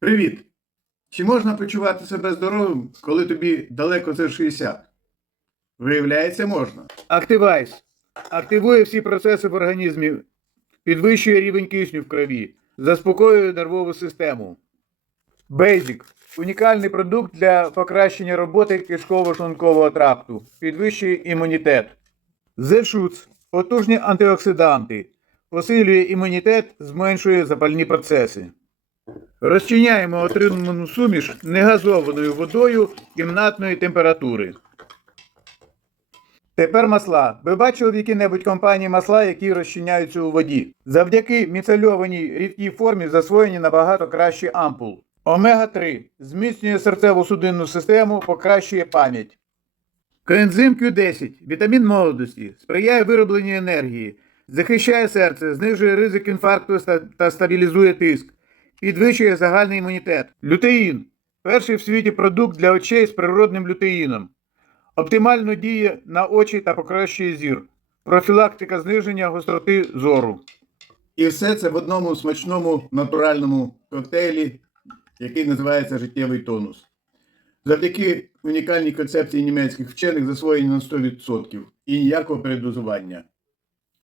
Привіт! Чи можна почувати себе здоровим, коли тобі далеко за 60? Виявляється, можна. Активайс. Активує всі процеси в організмі, підвищує рівень кисню в крові, заспокоює нервову систему. Basic. Унікальний продукт для покращення роботи кишково-шлункового тракту, підвищує імунітет. Зешуц. Потужні антиоксиданти. Посилює імунітет, зменшує запальні процеси. Розчиняємо отриману суміш негазованою водою кімнатної температури. Тепер масла. Ви бачили в якій-небудь компанії масла, які розчиняються у воді? Завдяки міцельованій рідкій формі засвоєні набагато кращі ампул. Омега-3 зміцнює серцево-судинну систему, покращує пам'ять. Коензим Q10 вітамін молодості, сприяє виробленню енергії, захищає серце, знижує ризик інфаркту та стабілізує тиск, підвищує загальний імунітет. Лютеїн перший в світі продукт для очей з природним лютеїном. Оптимально діє на очі та покращує зір. Профілактика зниження гостроти зору. І все це в одному смачному натуральному коктейлі, який називається життєвий тонус. Завдяки унікальній концепції німецьких вчених засвоєні на 100% і ніякого передозування.